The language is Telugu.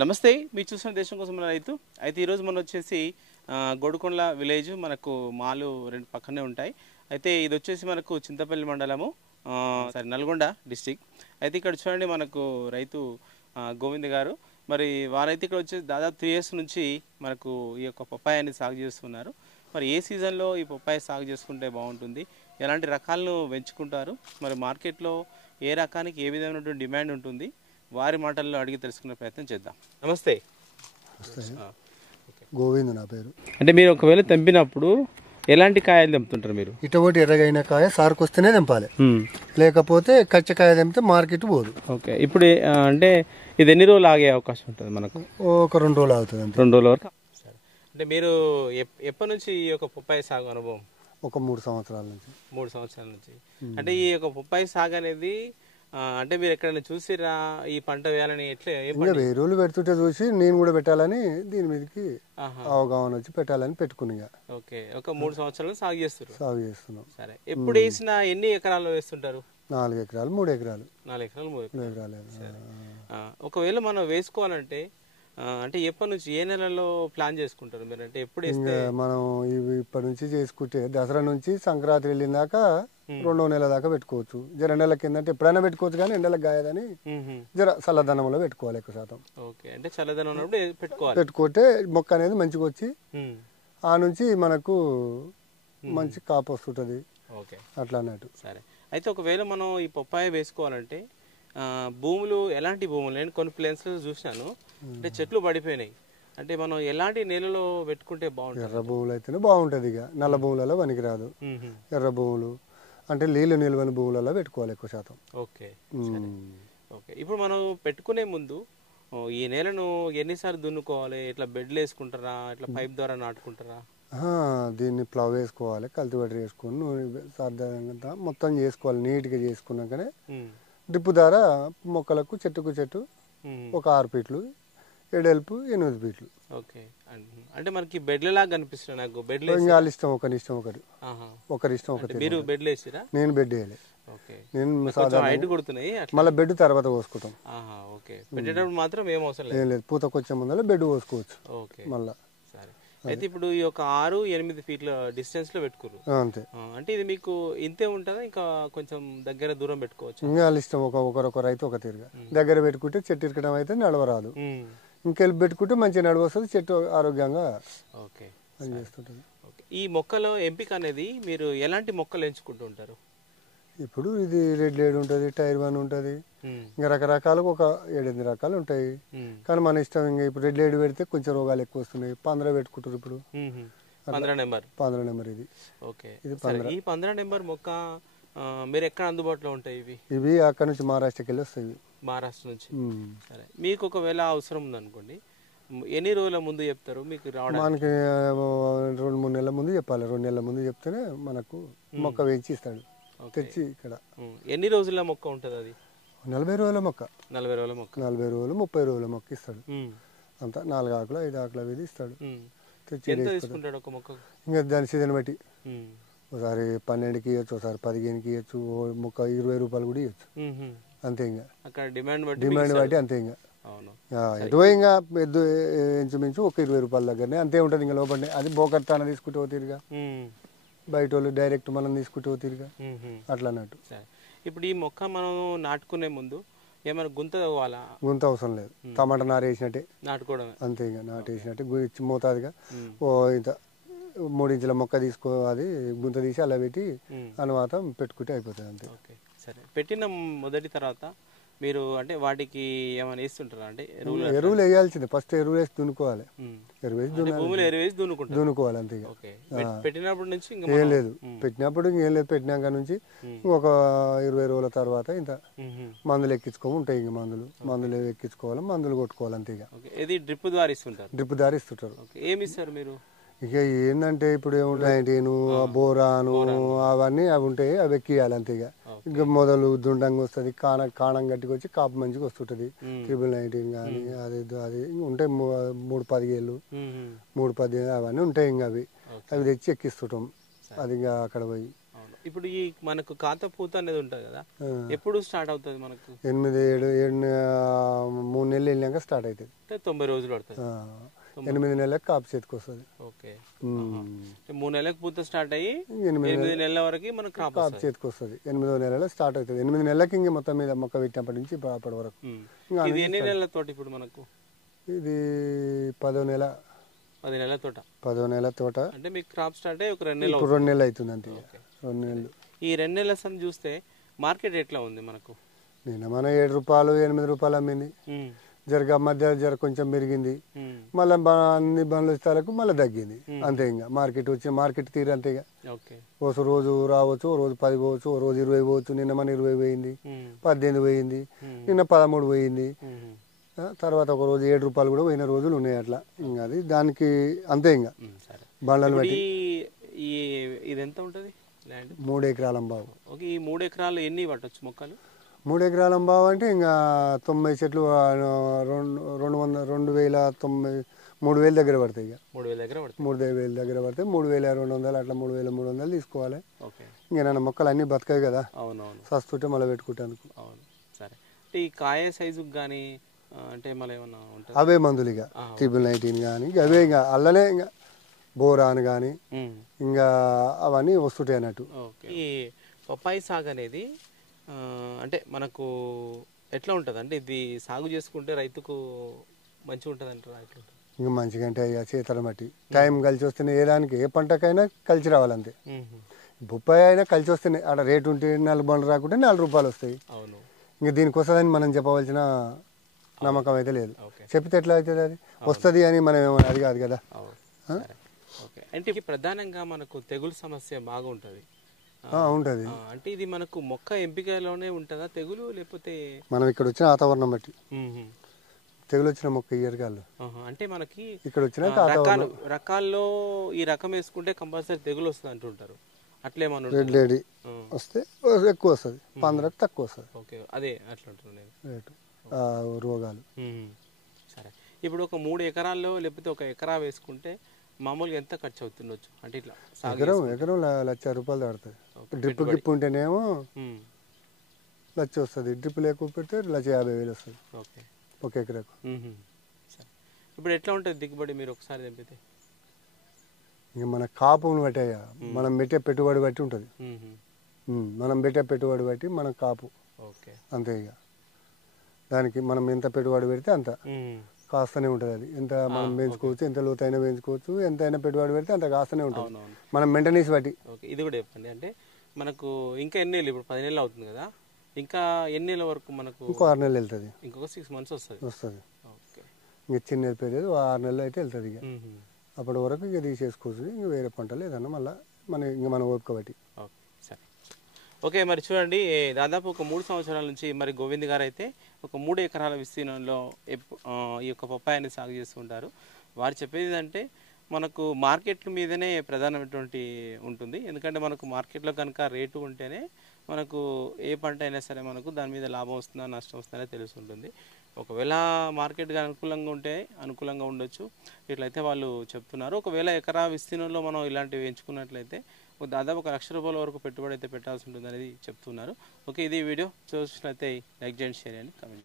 నమస్తే, మీరు చూస్తున్న దేశం కోసం మన రైతు. అయితే ఈరోజు మనం వచ్చేసి గోడుకొండల విలేజ్ మనకు మాలు రెండు పక్కనే ఉంటాయి. అయితే ఇది వచ్చేసి మనకు చింతపల్లి మండలము, నల్గొండ డిస్టిక్. అయితే ఇక్కడ చూడండి మనకు రైతు గోవింద్ గారు. మరి వారైతే ఇక్కడ వచ్చేసి దాదాపు 3 years నుంచి మనకు ఈ యొక్క పప్పాయాన్ని సాగు చేస్తున్నారు. మరి ఏ సీజన్లో ఈ పప్పాయ సాగు చేసుకుంటే బాగుంటుంది, ఎలాంటి రకాలను పెంచుకుంటారు, మరి మార్కెట్లో ఏ రకానికి ఏ విధమైనటువంటి డిమాండ్ ఉంటుంది, వారి మాటల్లో అడిగి తెలుసుకునే ప్రయత్నం చేద్దాం. నమస్తే. గోవింద్ నా పేరు. అంటే మీరు ఒకవేళ తెంపినప్పుడు ఎలాంటి కాయలు తెంపుతుంటారు మీరు? ఇటువంటి ఎర్రగైన కాయ సార్కు వస్తేనే తెంపాలి, లేకపోతే కచ్చకాయ తెంపితే మార్కెట్ పోదు. ఓకే, ఇప్పుడు అంటే ఇది ఎన్ని రోజులు ఆగే అవకాశం ఉంటుంది మనకు? ఒక 2 రోజులు అవుతుంది అంతే. 2 రోజుల వరకు. అంటే మీరు ఎప్పటి నుంచి ఈ యొక్క పప్పాయ సాగు అనుభవం? ఒక 3 సంవత్సరాల నుంచి. 3 సంవత్సరాల నుంచి. అంటే ఈ యొక్క పప్పాయ సాగు అనేది అంటే మీరు ఎక్కడైనా చూసిరా ఈ పంట వేయాలని? ఎట్లా వేరే రోజులు పెడుతుంటే చూసి నేను కూడా పెట్టాలని దీని మీదకి అవగాహన వచ్చి పెట్టాలని పెట్టుకున్నా. ఓకే, ఒక 3 సంవత్సరాలు సాగు చేస్తున్నాం. సరే, ఎప్పుడు వేసిన ఎన్ని ఎకరాలు వేస్తుంటారు? 4 ఎకరాలు 3 ఎకరాలు. 4 ఎకరాలు 3 ఎకరాలు. ఒకవేళ మనం వేసుకోవాలంటే అంటే ఎప్పటి నుంచి ఏ నెలలో ప్లాన్ చేసుకుంటారు మీరు? అంటే ఎప్పుడు మనం ఇప్పటి నుంచి చేసుకుంటే దసరా నుంచి సంక్రాంతి వెళ్ళిన దాకా 2వ నెల దాకా పెట్టుకోవచ్చు. జర ఎండల కింద ఎప్పుడైనా పెట్టుకోవచ్చు, కానీ ఎండలకు గాయదని జర చల్లదనంలో పెట్టుకోవాలి ఎక్కువ శాతం. ఓకే, అంటే చల్లదనం ఉన్నప్పుడు పెట్టుకుంటే మొక్క అనేది మంచిగా వచ్చి ఆ నుంచి మనకు మంచి కాపు వస్తుంటది. ఓకే, అట్లా అన్నట్టు. సరే, అయితే ఒకవేళ మనం ఈ పప్పాయ వేసుకోవాలంటే భూములు ఎలాంటి భూములు? నేను కొన్ని ప్లేన్స్లో చూసాను, అంటే చెట్లు పడిపోయినాయి. అంటే మనం ఎలాంటి నేలలో పెట్టుకుంటే బాగుంటుంది? ఎర్ర భూములు అయితేనే బాగుంటది. ఇక నల్ల భూములలో పనికిరాదు. ఎర్ర భూములు అంటే నీళ్లు నిల్వని భూములలో పెట్టుకోవాలి ఎక్కువ శాతం. Okay, okay. ఇప్పుడు మనం పెట్టుకునే ముందు ఈ నేలను ఎన్నిసార్లు దున్నుకోవాలి? ఇట్లా బెడ్లు వేసుకుంటారా, ఇట్లా పైప్ ద్వారా నాటుకుంటారా? దీన్ని ప్లవ్ వేసుకోవాలి, కల్టివేటర్ వేసుకొని నూనె సాధారణంగా మొత్తం చేసుకోవాలి. నీట్గా చేసుకున్నాకనే డ్రిప్ ద్వారా మొక్కలకు చెట్టుకు చెట్టు ఒక 6 ఫీట్లు, ఎడల్పు 8 ఫీట్లు. ఓకే, అంటే మనకి బెడ్ల లాగా కనిపిస్తుంది నాకు. బెడ్లు ఇష్టం, ఒకరి ఇష్టం ఒకటి. మీరు బెడ్లు వేసిరా? నేను బెడ్ వేయలే. నేను హైట్ కొడుతున్నాయి, మళ్ళీ బెడ్ తర్వాత పోసుకుంటాం. ఓకే, పెట్టేటప్పుడు మాత్రం ఏం అవసరం లేదు, పూతకొచ్చే ముందర బెడ్ పోసుకోవచ్చు. ఓకే, మళ్ళా. అయితే ఇప్పుడు ఈ యొక్క 6-8 ఫీట్ల డిస్టెన్స్ లో పెట్టుకోరు అంతే. అంటే ఇది మీకు ఇంతే ఉంటుందా, ఇంకా కొంచెం దగ్గర దూరం పెట్టుకోవచ్చు? ఇంకా ఇష్టం, ఒకరు అయితే ఒక తీరుగా దగ్గర పెట్టుకుంటే చెట్టు ఇరకడం అయితే నడవరాదు. ఇంకెళ్ళి పెట్టుకుంటే మంచిగా నడవస్తుంది, చెట్టు ఆరోగ్యంగా పనిచేస్తుంటుంది. ఈ మొక్కలో ఎంపిక అనేది మీరు ఎలాంటి మొక్కలు ఎంచుకుంటూ ఉంటారు? ఇప్పుడు ఇది రెడ్ లేడ్ ఉంటుంది, టైర్ 1 ఉంటుంది, ఇంకా రకరకాలుగా ఒక 7-8 రకాలు ఉంటాయి. కానీ మన ఇష్టం. ఇంకా ఇప్పుడు రెడ్ లేడ్ పెడితే కొంచెం రోగాలు ఎక్కువ వస్తున్నాయి. 15 పెట్టుకుంటారు ఇప్పుడు. 15 నెంబర్ ఇది. ఓకే, ఇది ఈ 15 నెంబర్ మొక్క మీరు ఎక్కడ అందుబాటులో ఉంటాయి ఇవి? ఇవి అక్కడ నుంచి మహారాష్ట్రకి వెళ్ళి వస్తాయి. మహారాష్ట్ర నుంచి. సరే, మీకు ఒకవేళ అవసరం ఉందనుకోండి, ఎన్ని రోజుల ముందు చెప్తారు మీకు రావడానికి? మనకి 2-3 నెలల ముందు చెప్పాలి. 2 నెలల ముందు చెప్తేనే మనకు మొక్క వేయించి ఇస్తాడు తెచ్చి ఇక్కడ. ఎన్ని రోజుల మొక్క ఉంటుంది అది? 40 రోజుల మొక్క. 40 రోజుల మొక్క. 40 రోజులు 30 రోజుల మొక్క ఇస్తాడు. అంతా 4 ఆకులు 5 ఆకులు అవి ఇస్తాడు తెచ్చి. తీసుకుంటాడు ఒక మొక్క? ఇంకా దాని సీజన్ బట్టి ఒకసారి 12కి ఇవ్వచ్చు, ఒకసారి 15కి ఇవ్వచ్చు, మొక్క 20 రూపాయలు కూడా ఇవ్వచ్చు. అంతే. ఇంకా అక్కడ డిమాండ్ బట్టి అంతే. ఇంకా ఎటువ ఇంకా ఇంచుమించు ఒక 20 రూపాయల దగ్గరనే అంతే ఉంటుంది. ఇంకా లోపలనే అది బోకర్తాన తీసుకుంటే పోతీరుగా, బయట వాళ్ళు డైరెక్ట్ మనం తీసుకుంటే పోతీరుగా, అట్లా అన్నట్టు. ఇప్పుడు ఈ మొక్క మనం నాటుకునే ముందు ఏమైనా గుంత తవ్వాలా? గుంత అవసరం లేదు, టమాటా నారు వేసినట్టే నాటుకోవడం అంతే. ఇంకా నాటేసినట్టే మోతాదుగా ఇంత 3 ఇంచుల మొక్క తీసుకో, అది గుంత తీసి అలా పెట్టి అనువాత పెట్టుకుంటే అయిపోతుంది అంతే. ఓకే, సరే. పెట్టిన మొదటి తర్వాత మీరు అంటే వాటికి ఏమైనా వేస్తుంటారా? అంటే ఎరువులు వేయాల్సిందే. ఫస్ట్ ఎరువు వేసి దున్నుకోవాలి. దున్నుకోవాలి అంతే. పెట్టినప్పటి నుంచి ఏం లేదు, పెట్టినాక నుంచి ఒక 20 రోజుల తర్వాత ఇంత మందులు ఎక్కించుకోవాలి. ఉంటాయి ఇంకా మందులు ఎక్కించుకోవాలి, మందులు కొట్టుకోవాలి అంతే. ఇది డ్రిప్ ద్వారా ఇస్తుంటారు? డ్రిప్ ద్వారా ఇస్తుంటారు. ఏమి ఇస్తారు మీరు? ఇక ఏంటంటే ఇప్పుడు ఏముంటాయి, బోరాను అవన్నీ అవి ఉంటాయి, అవి ఎక్కియాలి అంతే. ఇక మొదలు దుండంగా వస్తుంది, కాణం గట్టికి వచ్చి కాపు మంచిగా వస్తుంటది. 19 కానీ అది ఉంటాయి. 3-10 3-10 అవన్నీ ఉంటాయి. ఇంకా అవి తెచ్చి ఎక్కిస్తుంటాం. అది ఇంకా అక్కడ పోయి ఇప్పుడు ఈ మనకు కాత పూత అనేది ఉంటుంది కదా, ఎప్పుడు స్టార్ట్ అవుతుంది మనకు? 3 నెలలు వెళ్ళాక స్టార్ట్ అవుతుంది. అంటే 90 రోజులు పడుతుంది. 8 నెలలకు కాపు చేతికి వస్తుంది. ఓకే. 3 నెలలకు పూత స్టార్ట్ అయ్యి 8 నెలల వరకు మనకు కాపు చేతికి వస్తుంది. 8వ నెలలో స్టార్ట్ అవుతుంది. 8 నెలలకి ఇంక మొత్తం మీద మొక్క పెట్టినప్పటి నుంచి అప్పటి వరకు. ఇది ఎన్ని నెలల తోట ఇప్పుడు మనకు? ఇది 10వ నెల. 10 నెలల తోట. 10వ నెల తోట. అంటే మీకు క్రాప్ స్టార్ట్ అయ్యి ఒక 2 నెలలు. ఇప్పుడు 2 నెలలు అవుతుంది అంతే. 2 నెలలు. ఈ 2 నెలల సమ్ చూస్తే మార్కెట్ ఎట్లా ఉంది మనకు? నిన్న మన 7 రూపాయలు 8 రూపాయలు అమ్మింది. జరగ మధ్య కొంచెం పెరిగింది. మళ్ళీ అన్ని బండ్ల స్థాలకు మళ్ళీ తగ్గింది అంతే. ఇంకా మార్కెట్ తీరు అంతే. ఇక రోజు రావచ్చు, రోజు 10 పోవచ్చు, రోజు 20 పోవచ్చు. నిన్న మన 20 పోయింది, 18 పోయింది, నిన్న 13 పోయింది. తర్వాత ఒక రోజు 7 రూపాయలు కూడా పోయిన రోజులు ఉన్నాయి. అట్లా ఇంకా అది దానికి అంతే. ఇంకా బండ్లను బట్టి. ఇది ఎంత ఉంటుంది ల్యాండ్? 3 ఎకరాల బావు. ఓకే. ఈ 3 ఎకరాలు ఎన్ని పట్టొచ్చు మొక్కలు? 3 ఎకరాల బావు అంటే ఇంకా 90 చెట్లు 3,000 దగ్గర పడతాయి. ఇక 3,000 దగ్గర పడతాయి. 3,000 దగ్గర పడతాయి. 3,200 అట్లా 3,300 తీసుకోవాలి. ఇంకా నన్ను మొక్కలు అన్నీ బతకాయి కదా. అవునవును. సస్తుంటే మళ్ళీ పెట్టుకుంటాను. అవును. సరే. అంటే ఈ కాయ సైజుకి కానీ అంటే మళ్ళీ ఏమన్నా ఉంటుంది? అవే మందులు ఇక 19 కానీ అవే ఇంకా అల్లనే ఇంకా బోరాన్ కానీ ఇంకా అవన్నీ వస్తుంటాయి అన్నట్టు. ఈ పప్పాయి సాగు అనేది అంటే మనకు ఎట్లా ఉంటుంది? అంటే ఇది సాగు చేసుకుంటే రైతుకు మంచిగా ఉంటుంది అంటారా? ఎట్లా? ఇంకా మంచిగా అంటే ఇక చేతల బట్టి టైం కలిసి వస్తేనే ఏ దానికి ఏ పంటకైనా కలిసి రావాలంతే. బొప్పాయి అయినా కలిసి వస్తేనే అక్కడ రేటు ఉంటే 4 బండ్లు రాకుంటే 4 రూపాయలు వస్తాయి. అవును. ఇంకా దీనికి వస్తుందని మనం చెప్పవలసిన నమ్మకం అయితే లేదు. చెప్తే ఎట్లా అవుతుంది? అది వస్తుంది అని మనం ఏమన్నా అది కాదు కదా. అంటే ప్రధానంగా మనకు తెగులు సమస్య బాగా ఉంటుంది. ఉంటుంది. అంటే ఇది మనకు మొక్క ఎంపికలోనే ఉంటుందా తెగులు, లేకపోతే మనం ఇక్కడ వచ్చిన వాతావరణం బట్టి తెగులు వచ్చిన మొక్క ఇయర్ కాళ్ళు? అంటే మనకి ఇక్కడ వచ్చిన రకాల్లో ఈ రకం వేసుకుంటే కంపల్సరీ తెగులు వస్తుంది అంటుంటారు. అట్లేమన్నా రెడ్ లేడీ వస్తే ఎక్కువ వస్తుంది, 15కు తక్కువ వస్తుంది. ఓకే. అదే అట్లా ఉంటుంది రేటు రోగాలు. సరే. ఇప్పుడు ఒక 3 ఎకరాల్లో లేకపోతే ఒక ఎకరా వేసుకుంటే మామూలుగా ఎంత ఖర్చు అవుతుండొచ్చు? అంటే ఇట్లా ఎకరం 1,00,000 రూపాయలు దాడుతుంది. డ్రిప్ గిప్ ఉంటేనేమో 1,00,000 వస్తుంది. డ్రిప్ లేకపోతే పెడితే 1,50,000 వస్తుంది. ఓకే. ఒక ఎకరాకు. సరే. ఇప్పుడు ఎట్లా ఉంటుంది దిగుబడి మీరు ఒకసారి తెంపితే? ఇంకా మన కాపును బట్టి మనం పెట్టే పెట్టుబడి బట్టి ఉంటుంది. మనం పెట్టే పెట్టుబడి బట్టి మన కాపు. ఓకే. అంతే. ఇక దానికి మనం ఎంత పెట్టుబడి పెడితే అంత కాస్తూనే ఉంటుంది. అది ఎంత మనం పెంచుకోవచ్చు, ఎంత లోతైనా పెంచుకోవచ్చు, ఎంతైనా పెట్టుబడి పెడితే అంత కాస్తూనే ఉంటుంది మనం మెయింటెనెన్స్ బట్టి. ఓకే. ఇది కూడా చెప్పండి. అంటే మనకు ఇంకా ఎన్ని నెలలు? ఇప్పుడు 10 నెలలు అవుతుంది కదా, ఇంకా ఎన్ని నెలల వరకు మనకు? ఇంకో 6 నెలలు వెళ్తుంది. ఇంకొక 6 మంత్స్ వస్తుంది. ఓకే. ఇంకా చిన్న పెద్దది 6 నెలలు అయితే వెళ్తుంది. ఇక అప్పటి వరకు ఇక తీసేసుకోవచ్చు. ఇంక వేరే పంటలు ఏదన్నా మళ్ళీ మనం ఓపిక బట్టి. ఓకే. సరే. ఓకే. మరి చూడండి, దాదాపు ఒక 3 సంవత్సరాల నుంచి మరి గోవింద్ గారు అయితే ఒక 3 ఎకరాల విస్తీర్ణంలో ఈ యొక్క పప్పాయిని సాగు చేస్తుంటారు. వారు చెప్పేది ఏంటంటే మనకు మార్కెట్ల మీదనే ప్రధానమైనటువంటి ఉంటుంది. ఎందుకంటే మనకు మార్కెట్లో కనుక రేటు ఉంటేనే మనకు ఏ పంట అయినా సరే మనకు దాని మీద లాభం వస్తుందా నష్టం వస్తుందా తెలుస్తుంటుంది. ఒకవేళ మార్కెట్గా అనుకూలంగా ఉంటే అనుకూలంగా ఉండొచ్చు. ఇట్లయితే వాళ్ళు చెప్తున్నారు. ఒకవేళ ఎకరా విస్తీర్ణంలో మనం ఇలాంటివి ఎంచుకున్నట్లయితే దాదాపు 1,00,000 రూపాయల వరకు పెట్టుబడి అయితే పెట్టాల్సి ఉంటుంది అనేది చెప్తున్నారు. ఓకే. ఇది వీడియో చూసినట్లయితే లైక్ చేయండి, షేర్ చేయండి, కామెంట్.